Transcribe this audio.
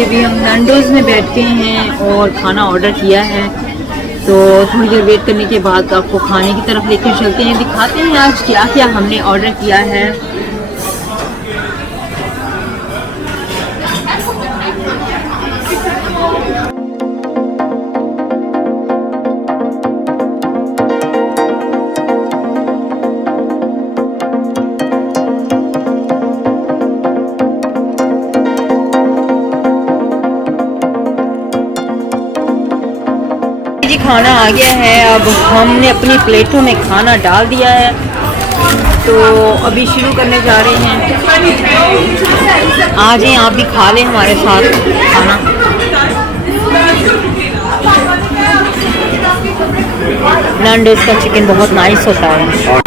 जी अभी हम नैंडोज़ में बैठे हैं और खाना ऑर्डर किया है, तो थोड़ी देर वेट करने के बाद आपको खाने की तरफ लेकर चलते हैं, दिखाते हैं आज क्या क्या हमने ऑर्डर किया है। जी खाना आ गया है, अब हमने अपनी प्लेटों में खाना डाल दिया है, तो अभी शुरू करने जा रहे हैं। आ जाएं आप भी खा लें हमारे साथ खाना। नैंडोज़ का चिकन बहुत नाइस होता है।